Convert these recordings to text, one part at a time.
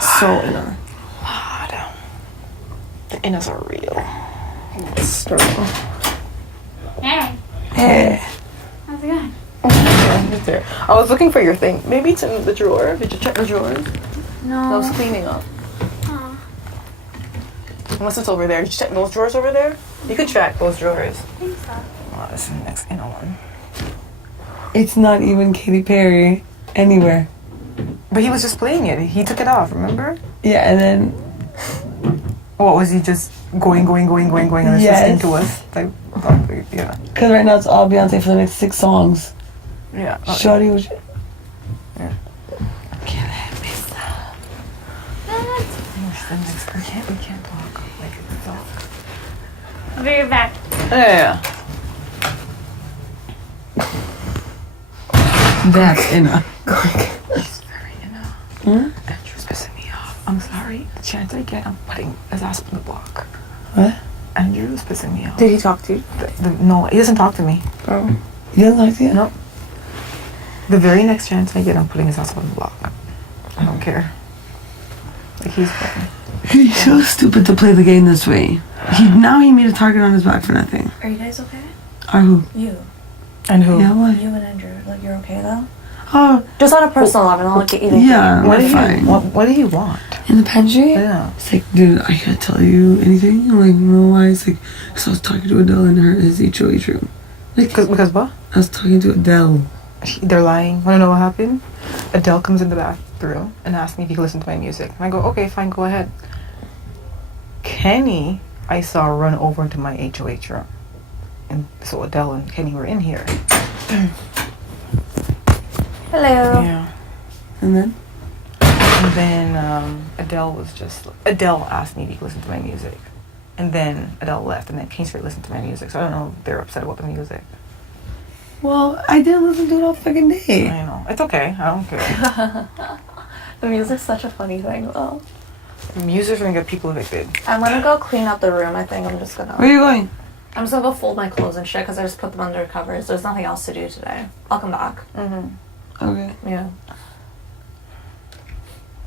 So inner. God. The inners are real. Hey. How's it going? It's there. I was looking for your thing. Maybe it's in the drawer. Did you check the drawers? No. I was cleaning up. Unless it's over there. Did you check those drawers over there? You could check those drawers. I think so. Oh, this is the next inner one. It's not even Katy Perry anywhere. But he was just playing it. He took it off, remember? Yeah, and then What was he just going, and then Yes. listening to us? Like, oh, yeah. because right now it's all Beyonce for the next 6 songs. Yeah. Shorty was. Yeah. Can't let me stop. We can't talk. Like, it's all. I'll be right back. Yeah. That's inner. He's very, Andrew's pissing me off. I'm sorry. The chance I get, I'm putting his ass on the block. What? Andrew's pissing me off. Did he talk to you? No, he doesn't talk to me. Oh. You doesn't like that? No. The very next chance I get, I'm putting his ass on the block. I don't care. Like, he's playing. He's so stupid to play the game this way. Now he made a target on his back for nothing. Are you guys okay? Or who? You. And who? Yeah, what? You and Andrew. Like, you're okay, though? Oh, Just on a personal level, I'll get you. yeah, What we're do fine. what do you want? In the pantry? Yeah. It's like, dude, I can't tell you anything. I'm like, no, why? It's like, so I was talking to Adele in his HOH room. Like, Because what? I was talking to Adele. They're lying. Want to know what happened? Adele comes in the bathroom and asks me if he can listen to my music. And I go, okay, fine, go ahead. Kenny, I saw run over into my HOH room. And so Adele and Kenny were in here. Hello. Yeah. And then? And then Adele asked me if he could listen to my music. And then Adele left, and then Kenny started listening to my music. So I don't know if they're upset about the music. Well, I didn't listen to it all fucking day. I know. It's okay. I don't care. The music's such a funny thing, though. Music's gonna get people evicted. I'm gonna go clean up the room, I think. I'm just gonna... Where are you going? I'm just gonna go fold my clothes and shit, because I just put them under covers. There's nothing else to do today. I'll come back. Okay. Yeah.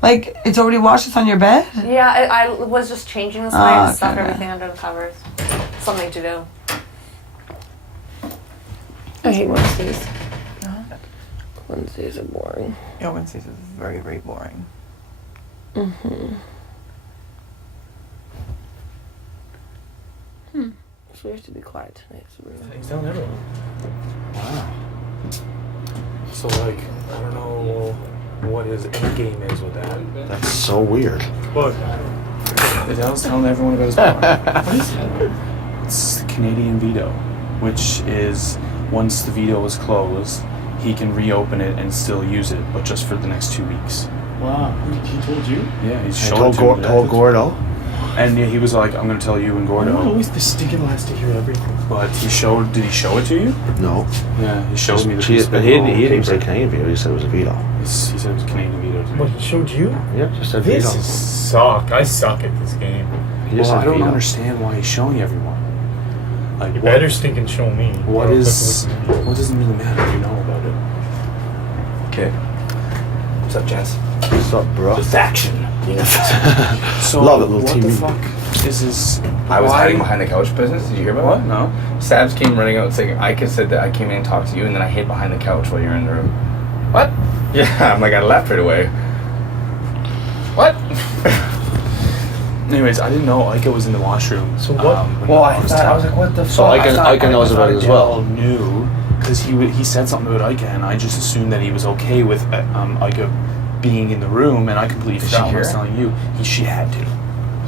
Like, it's already washed, it's on your bed? Yeah, I was just changing this night and okay, stuck okay. everything under the covers. Something to do. I hate Wednesdays. Wednesdays are boring. Yeah, Wednesdays is very, very boring. So we have to be quiet tonight. So we're He's telling everyone. Wow. So, like, I don't know what his end game is with that. That's so weird. But Adele's telling everyone about his power. What is it? It's the Canadian veto, which is once the veto is closed, he can reopen it and still use it, but just for the next 2 weeks. Wow, he told you? Yeah, he's I showing told Gordo. And yeah, he was like, I'm going to tell you and I'm Gordo. always the stinking last to hear everything. But did he show it to you? No. Yeah, he showed me the He piece of didn't even say paper. Canadian veto. He said it was a veto. He said it was Canadian veto to me. What, he showed you? Yep, just said This veto. is suck. I suck at this game. He just Well, I said don't veto. understand why he's showing everyone. Like, You better stinking show me. What Or is? look at What doesn't really matter? You know about it. Okay. What's up, gents? What's up, bro? Just action. So Love it, little what TV. the fuck is this? I was why- hiding behind the couch business. Did you hear about What? that? No. Sabs came running out saying, I said that I came in and talked to you, and then I hid behind the couch while you were in the room. What? Yeah, I'm like, I left right away. What? Anyways, I didn't know Ika was in the washroom. So what- when Well, I was thought, I was talking. like, what the So fuck? Ika knows about it as well. Adele knew because he said something about Ika, and I just assumed that he was okay with Ika being in the room, and I completely Did she forgot what I was hear? telling you. She had to.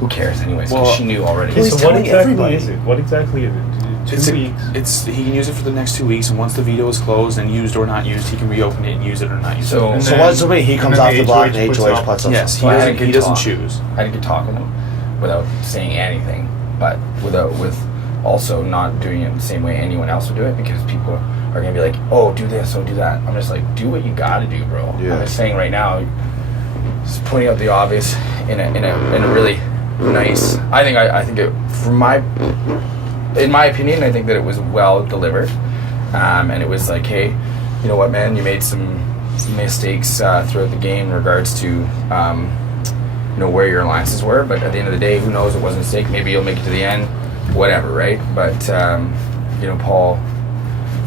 Who cares anyways, because Well, she knew already. Okay, he's so what telling exactly everybody. is it? What exactly is it? 2 weeks? He can use it for the next 2 weeks, and once the veto is closed and used or not used, he can reopen it and use it or not use So- it. And So then- what does it mean? He comes and off then the block and puts HOH up- puts up. Yes, he So I had a doesn't. good He doesn't talk. choose. I had a good talk with him without saying anything, but with also not doing it the same way anyone else would do it, because people are gonna be like, oh, do this, oh, do that. I'm just like, do what you gotta do, bro. Yeah. I'm just saying right now, just pointing out the obvious in a really nice. I think it, in my opinion, I think that it was well delivered, and it was like, hey, you know what, man, you made some mistakes throughout the game in regards to where your alliances were. But at the end of the day, who knows? It wasn't a mistake. Maybe you'll make it to the end, whatever, right? But Paul,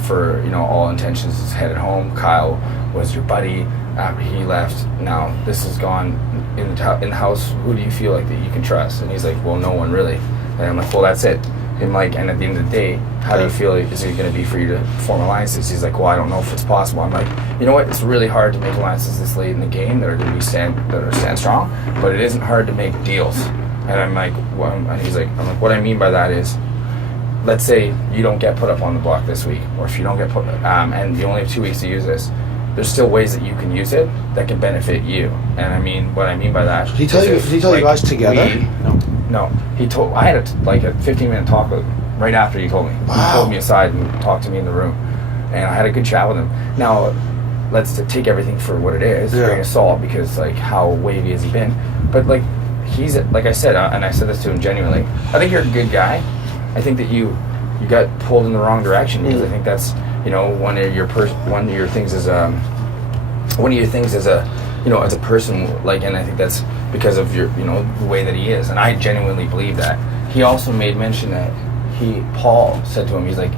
for all intentions, is headed home. Kyle was your buddy after he left. Now this is gone in the house. Who do you feel like that you can trust? And he's like, well, no one really. And I'm like, well, that's it. And and at the end of the day, how do you feel is it going to be for you to form alliances? He's like, well, I don't know if it's possible. I'm like, you know what? It's really hard to make alliances this late in the game that are going to stand strong, but it isn't hard to make deals. And I'm like, well, and he's like, I'm like, what I mean by that is, let's say you don't get put up on the block this week, or if you don't get put, and you only have 2 weeks to use this, there's still ways that you can use it that can benefit you. And what I mean by that. Did he tell you guys together? No. I had a 15-minute talk with him right after he told me. Wow. He pulled me aside and talked to me in the room, and I had a good chat with him. Now, let's take everything for what it is, grain of salt, because how wavy has he been? But he's like I said, and I said this to him genuinely. I think you're a good guy. I think that you got pulled in the wrong direction, because I think that's one of your things as a person, and I think that's because of your the way that he is, and I genuinely believe that. He also made mention that Paul said to him, he's like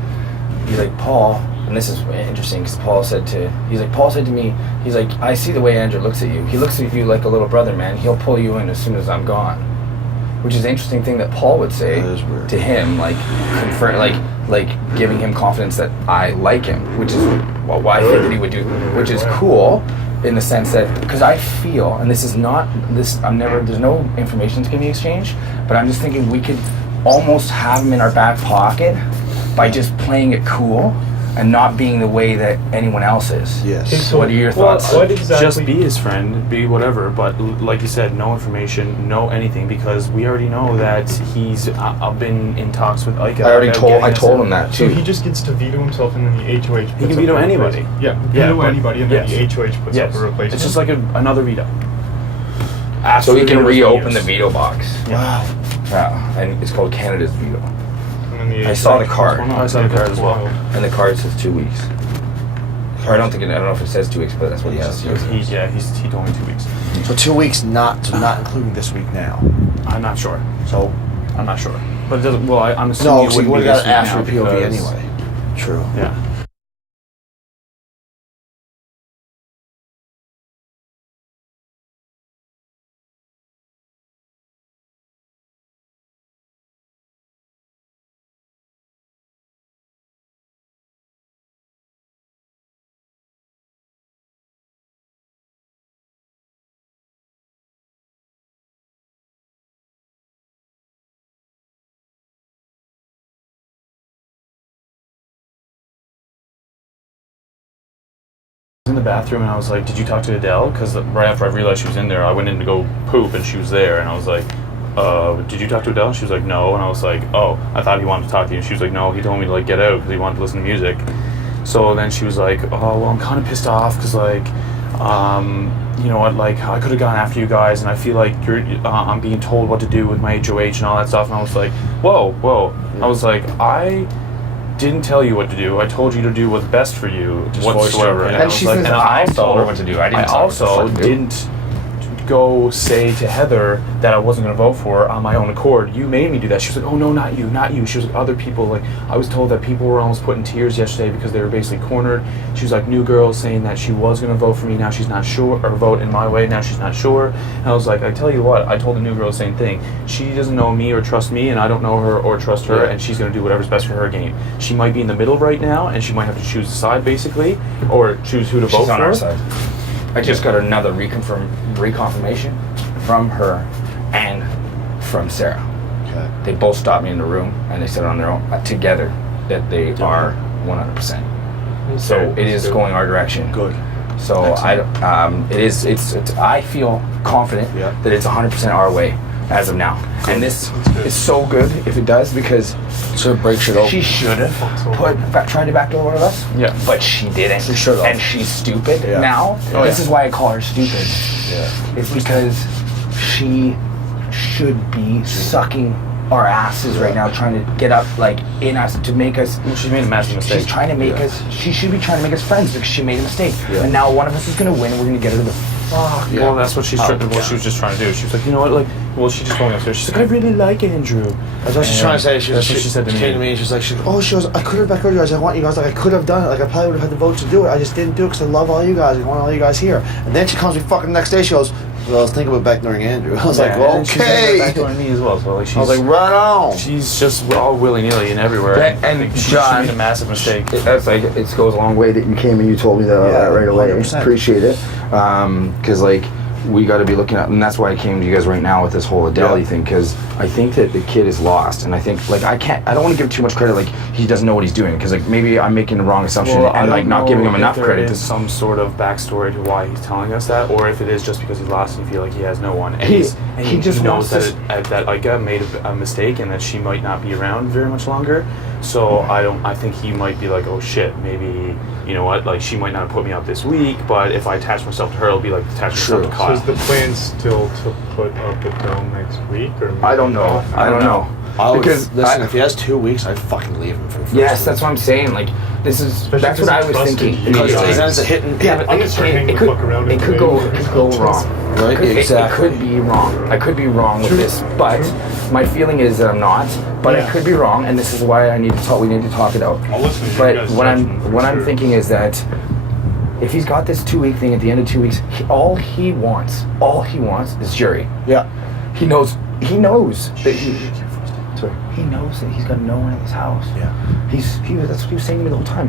Paul, and this is interesting because Paul said to me, he's like, I see the way Andrew looks at you. He looks at you like a little brother, man. He'll pull you in as soon as I'm gone. Which is an interesting thing that Paul would say to him, giving him confidence that I like him, which is why I think that he would do, which is cool in the sense that, because I feel, and there's no information to be exchanged, but I'm just thinking we could almost have him in our back pocket by just playing it cool and not being the way that anyone else is. Yes. So what are your thoughts? What exactly? Just be his friend, be whatever, but like you said, no information, no anything, because we already know that he's been in talks with Ike. I told him that too. So he just gets to veto himself, and then the HOH puts He can veto anybody. Veto anybody, and then the HOH puts up a replacement. It's just like another veto. So he can reopen the veto box. Wow. Yeah, and it's called Canada's veto. And then the I saw the HOH card. I saw the card as well. And the card says 2 weeks. Or I don't know if it says 2 weeks, but that's what he has to use. He told me 2 weeks. So 2 weeks, not including this week now. I'm not sure. So I'm not sure. But it doesn't. Well, I'm assuming no, it so you wouldn't would be have this got week to ask now for POV because- anyway. True. Yeah. In the bathroom, and I was like, did you talk to Adele? Because right after I realized she was in there, I went in to go poop, and she was there, and I was like, did you talk to Adele? And she was like, no. And I was like, oh, I thought he wanted to talk to you. And she was like, no, he told me to get out because he wanted to listen to music. So then she was like, oh, well, I'm kind of pissed off because you know what, I could have gone after you guys, and I feel like I'm being told what to do with my HOH and all that stuff. And I was like, whoa. I was like, I didn't tell you what to do. I told you to do what's best for you, Just whatsoever. voice And she says I told her what to do. I also didn't go say to Heather that I wasn't going to vote for her on my own accord. You made me do that. She was like, oh no, not you. She was like, other people. I was told that people were almost put in tears yesterday because they were basically cornered. She was like, New Girl saying that she was going to vote for me, now she's not sure, or vote in my way, now she's not sure. And I was like, I tell you what, I told the New Girl the same thing. She doesn't know me or trust me, and I don't know her or trust her, and she's going to do whatever's best for her game. She might be in the middle right now, and she might have to choose a side, basically, or choose who to vote She's on for. our side. I just got another reconfirmation from her and from Sarah. Okay. They both stopped me in the room and they said on their own together that they are 100%. So it is going our direction. Good. So I feel confident Yeah. that it's 100% our way as of now. And this is so good if it does, because So it breaks it open. she should have tried to backdoor one of us. Yeah. But she didn't. She should have. And she's stupid Yeah. now. Oh, This yeah. is why I call her stupid. Yeah. It's because she should be sucking our asses right now, trying to get up in us to make us. Well, she made a massive mistake. She's trying to make us. She should be trying to make us friends because she made a mistake. Yeah. And now one of us is going to win, and we're going to get her to the fuck. Yeah. Well, that's what she's what she was just trying to do. She was like, you know what, like, well, she just told me upstairs. She's like, I really like Andrew. That's what she's trying to say. She That's what she said to came to me. me and she's like, she goes, I could have back earlier. I want you guys. Like, I could have done it. Like, I probably would have had the votes to do it. I just didn't do it because I love all you guys. I want all you guys here. And then she comes me fucking the next day. She goes, well, I was thinking about backdooring Andrew. I was like, and she's okay. back on me as well. So like, she's, I was like, right on. she's just all willy nilly and everywhere. That- and I think she John- made a massive mistake. That's like, it goes a long way that you came and you told me that Yeah, right away. 100%. Appreciate it. Because like, we got to be looking at, and that's why I came to you guys right now with this whole Adele thing, because I think that the kid is lost, and I think like I don't want to give too much credit, like he doesn't know what he's doing, because like maybe I'm making the wrong assumption and like not giving him enough credit. There is some sort of backstory to why he's telling us that, or if it is just because he's lost and you feel like he has no one, and He he just knows wants that that Ika made a mistake and that she might not be around very much longer. So I think he might be like, oh shit, maybe, you know what, like she might not have put me up this week, but if I attach myself to her, it'll be like attaching myself to So Kyle. is the plan still to put up Adele next week, or I don't know. I don't know. I would, Because listen, I- if he has 2 weeks, I'd fucking leave him for the first Yes, week. that's what I'm saying. Like, this is Especially that's what I was trusted thinking. you Because guys. then it's a hitting. Yeah, but I'm like, gonna start hanging it the could, fuck around it in could the go, day. it could go wrong. Right, exactly. It could be wrong. I could be wrong with True. this, but my feeling is that I'm not. But I Yeah. could be wrong, and this is why I need to talk. We need to talk it out. I'll listen to you But guys' what judgment for I'm sure. thinking is that if he's got this 2 week thing at the end of 2 weeks, all he wants is jury. Yeah. He knows that he knows that he's got no one in his house. Yeah. That's what he was saying to me the whole time.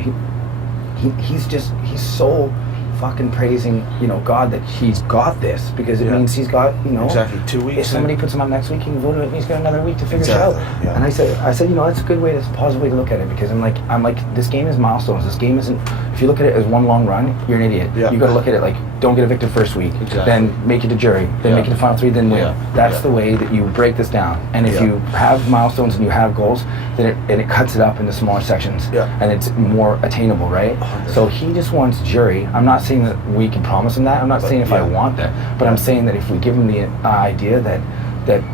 He's so fucking praising, God, that he's got this, because it Yeah. means he's got, Exactly. 2 weeks. if somebody puts him up next week, he can vote it, and he's got another week to figure it out. Exactly, yeah. And I said, that's a good way, that's a positive way to look at it, because I'm like, this game is milestones. This game isn't. If you look at it as one long run, you're an idiot. Yeah. You got to look at it like, don't get evicted first week, Exactly. then make it to jury, then Yeah. make it to final three, then win. Yeah. That's Yeah. the way that you break this down. And if Yeah. you have milestones and you have goals, then it cuts it up into smaller sections, Yeah. and it's more attainable, right? 100%. So he just wants jury. I'm not saying that we can promise him that. I'm not saying if I yeah. want that, but I'm saying that if we give him the idea that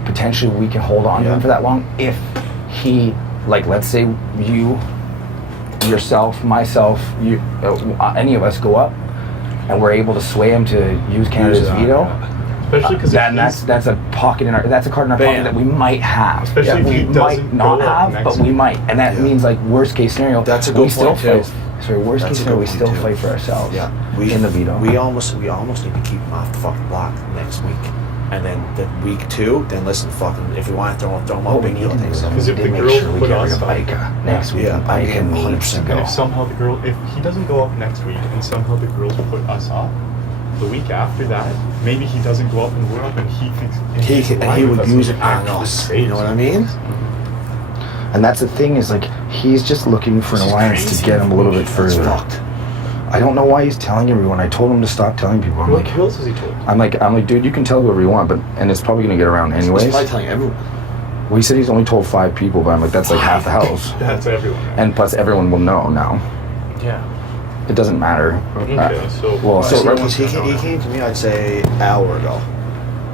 potentially we can hold on to Yeah. him for that long, if he, like, let's say you, yourself, myself, you, any of us go up, and we're able to sway him to use Canada's veto. Especially because That's a pocket in our. That's a card in our pocket Bam. that we might have. Especially if we he might doesn't not go up have, next but we week. might, and that Yeah. means like worst case scenario. That's a we good still point, too. fight. Sorry, worst That's case a scenario, we good still point, too. fight for ourselves. Yeah, in the veto. We almost need to keep him off the fucking block next week, and then the week 2. Then listen, fucking, if you want to throw him Oh, up, big deal. Things. Because if the make girl sure we put get us rid of up- Ika next week. Yeah, Ika I'm needs 100% to And go. if somehow if he doesn't go up next week, and somehow the girls put us up, the week after that, maybe he doesn't go up and we're up, and he thinks He would use it on us. You know what I mean? And that's the thing, is like, he's just looking for an This is alliance crazy to get him a little bit That's further. fucked. I don't know why he's telling everyone. I told him to stop telling people. I'm like, Who else has he told? I'm like, dude, you can tell whoever you want, but and it's probably gonna get around anyways. He's probably telling everyone. Well, he said he's only told 5 people, but I'm like, that's like half the house. That's everyone. Right? And plus, everyone will know now. Yeah. It doesn't matter. Okay, so well, So so he came to me, I'd say, hour ago.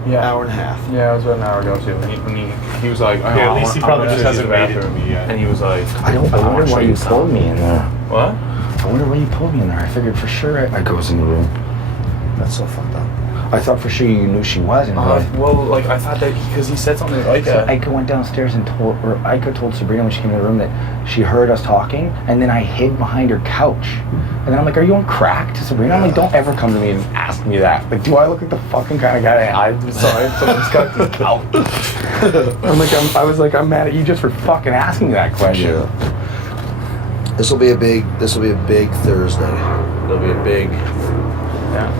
Yeah. Hour and a half. Yeah, it was about an hour ago too. When he was like, oh, Yeah, at I least want- he I'm probably gonna just use hasn't the made it to bathroom. me yet. And he was like, I wanna wonder show why you pulled me in there. What? I wonder why you pulled me in there. I figured for sure I goes in the room. That's so fucked up. I thought for sure you knew she was in there. Well, like I thought that because he said something like So Ika went downstairs and Ika told Sabrina when she came in the room that she heard us talking, and then I hid behind her couch. And then I'm like, are you on crack to Sabrina? I'm like, don't ever come to me and ask me that. Like, do I look like the fucking kind of guy I'm sorry, someone's got this couch? I'm mad at you just for fucking asking me that question. This will be a big Thursday. It'll be a big. Yeah.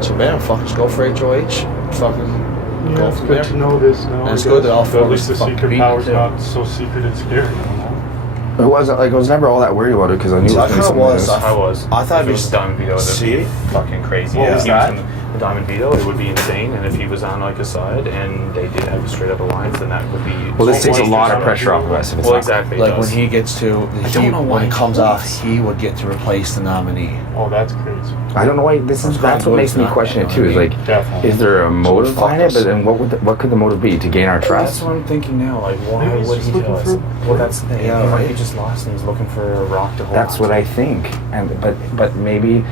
So man, fucking just go for HOH. Fucking Yeah, go it's from good there. to know this now. And I it's good guess. that all four At of least us the fucking secret beat power's it, not so secret and scary. You know? It wasn't like I was never all that worried about it because I knew See, it I was gonna kinda be was. something I was. I thought if it was Diamond Veto, that'd See? be fucking crazy. What If was he that? in the Diamond Veto, it would be insane. And if he was on Ika's side and they did have a straight up alliance, then that would be. Well, this so takes a much lot of better. pressure off of us if it's Well, not. exactly. Like it when does. he gets to, don't know why when it he comes told off, us. he would get to replace the nominee. Oh, that's crazy. I don't know why that's what good, makes me it's question it not, too. Is you know like, what Definitely. is there a motive fuck behind it? us. But then what could the motive be to gain our That's trust? what I'm thinking now. Like, why Maybe he's would just he tell looking us? for- Well, that's the thing. Yeah, He might right. be just lost and he's looking for a rock to hold That's on what to. I think. And but maybe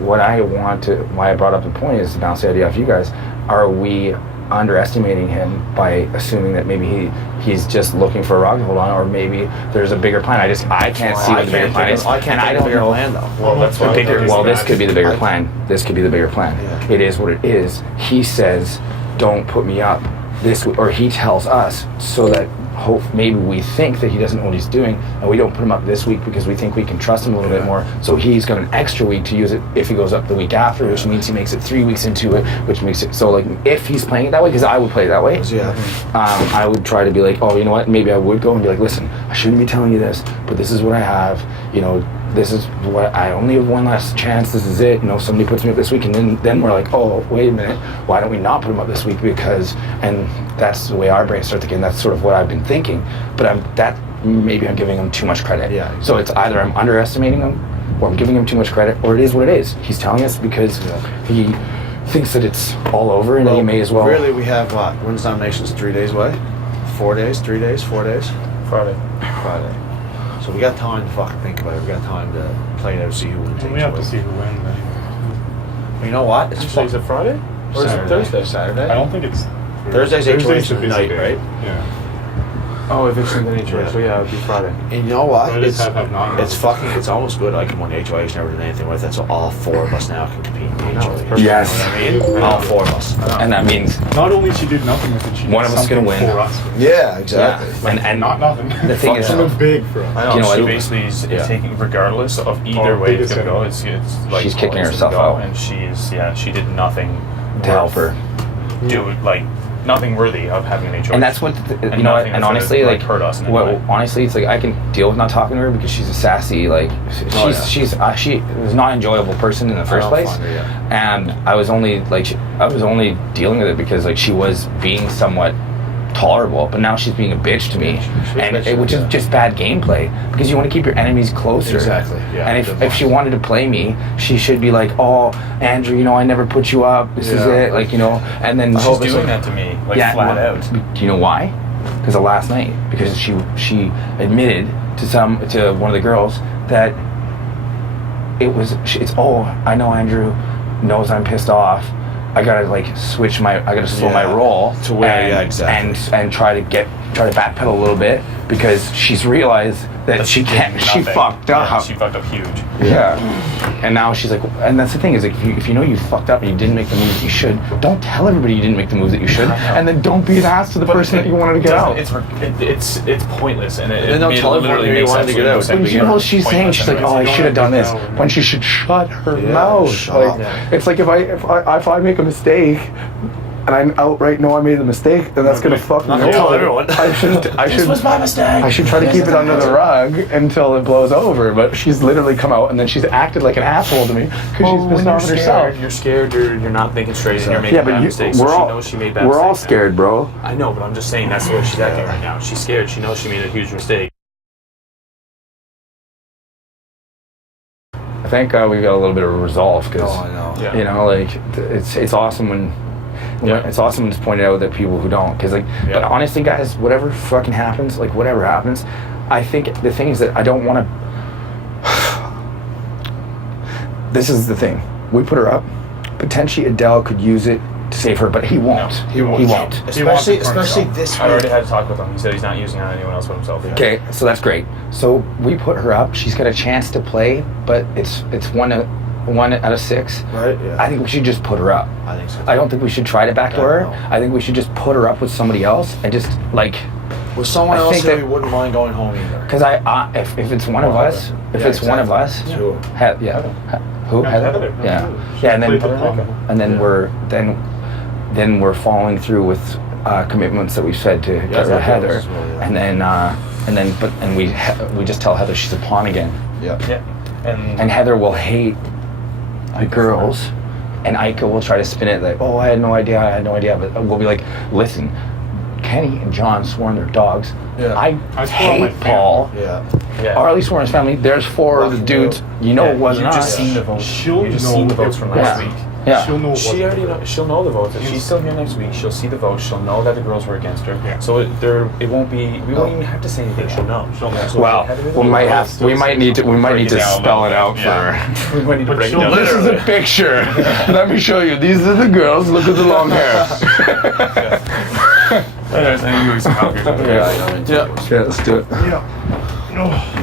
what I want to, why I brought up the point is to bounce the idea off you guys. Are we underestimating him by assuming that maybe he's just looking for a rock to hold on, or maybe there's a bigger plan? I can't see what the bigger plan is. I can't and I think of don't a bigger know. plan though. Well, that's The why bigger, well, this could be the bigger plan. This could be the bigger plan. Yeah. It is what it is. He says, "Don't put me up." Or he tells us so that maybe we think that he doesn't know what he's doing, and we don't put him up this week because we think we can trust him a little bit more. So he's got an extra week to use it if he goes up the week after, which means he makes it 3 weeks into it, which makes it so like if he's playing it that way, because I would play it that way. Yeah. I would try to be like, oh, you know what? Maybe I would go and be like, listen, I shouldn't be telling you this, but this is what I have. You know, this is what I only have one last chance. This is it. You know, somebody puts me up this week, and then we're like, oh, wait a minute, why don't we not put him up this week? Because, and that's the way our brains start thinking. That's sort of what I've been thinking. But maybe I'm giving him too much credit. Yeah, exactly. So it's either I'm underestimating him, or I'm giving him too much credit, or it is what it is. He's telling us because he thinks that it's all over, and he may as well. Really, we have what? When's nominations? 3 days away? 4 days? 3 days? 4 days? Friday. Friday. So we got time to fucking think about it. We got time to play it out, see who wins. We have to see who wins. Then. You know what? It's Is it Friday or is it Thursday? Saturday. I don't think it's Thursday's Thursday's HOH the busy night, day. right? Yeah. Oh, if it's in the nature, so yeah, it'd be Friday. And you know what? But it is have not. It's almost good. Like when HOH never did anything with it, so all 4 of us now can compete in the it's HOH. perfect. Yes. You know what I mean? All 4 of us. And that means Not only she did nothing with it, she did One of us is gonna something win. for us. Yeah, yeah, and Not nothing. the thing is, something big for us. I know, You know she what? basically is Yeah. taking, regardless of either Oh, way it's biggest gonna go, enemy. it's like She's kicking it's herself gonna go, out. and she did nothing to help her. nothing worthy of having an HOH. And that's what And you know. nothing And that's honestly, gonna, like hurt us in any what, way. honestly, it's like I can deal with not talking to her because she's a sassy, like she was not an enjoyable person in the first place. Find her, yeah. And I was only dealing with it because like she was being somewhat tolerable, but now she's being a bitch to me, which is just bad gameplay because you want to keep your enemies closer. Exactly. Yeah. And Good if she point. wanted to play me, she should be like, oh, Andrew, you know, I never put you up. This is Yeah. it, like, you know. And then She's doing that to me, flat out. Do you know why? Because of last night. Because she admitted to one of the girls that it's I know Andrew knows I'm pissed off. I gotta slow my roll To where, exactly. and try to backpedal a little bit because she's realized that she can't. She Nothing. fucked Yeah, up. she fucked up huge. Yeah. And now she's like, and that's the thing is like, if you know you fucked up and you didn't make the moves that you should, don't tell everybody you didn't make the moves that you should, and then don't be an ass to the person that you wanted to get out. It's pointless, and it Then don't tell literally everyone you makes wanted to get absolutely no out. sense. When you know she's saying, she's like, oh, I should have done this, when she should shut her Yeah, mouth. shut Like, up. it's like if I make a mistake and I outright know I made the mistake, then that's gonna fuck me Not gonna tell over. everyone. I should was my mistake. I should try to keep it under the rug until it blows over. But she's literally come out and then she's acted like an asshole to me because she's pissed off at herself. You're scared. You're not thinking straight, and you're making Yeah, bad but mistakes. So we're she all knows she made bad we're all mistakes now. scared, bro. I know, but I'm just saying that's where she's acting right now. She's scared. She knows she made a huge mistake. I think we got a little bit of resolve because Oh, I know. Yeah. you know, like it's awesome when it's awesome to point it out that people who don't, because like, but honestly, guys, whatever fucking happens, like whatever happens, I think the thing is that I don't want to. This is the thing. We put her up. Potentially Adele could use it to save her, but he won't. He won't. Especially this I already week. had to talk with him. He said he's not using it on anyone else but himself. Okay, so that's great. So we put her up. She's got a chance to play, but it's one out of 6. Right, yeah. I think we should just put her up. I think so. I don't think we should try to backdoor her. No. I think we should just put her up with somebody else and just like, With someone I else think here, that- we wouldn't mind going home either. because if it's one of us, Yeah, exactly. Sure. Who Heather. Yeah, yeah, and Played the combo. then we're following through with commitments that we said to get rid of that Heather, goes as well, yeah. and we just tell Heather she's a pawn again, Yeah. Yeah. and Heather will hate the girls, and Ika will try to spin it like, oh, I had no idea, but we'll be like, listen, Kenny and John swore on their dogs. Yeah. I swore on my hate Paul. Yeah. Yeah. Arlie swore on his family. There's 4 of the dudes. You know it wasn't you us. just seen the votes. She'll You just know seen the votes from last Yeah. week. Yeah. she'll know. She already know, she'll know the votes. If she's still here next week, she'll see the votes. She'll know that the girls were against her. Yeah. So it won't be. We won't even have to say anything. She'll know. She'll know. So Well, ahead of it, we might need to break it down spell a it little out bit. for Yeah. her. we might need to But break it she'll down. This is a picture. Let me show you. These are the girls. Look at the long hair. Anyways, I'm doing some copies. Yeah, let's do it. Yeah. No.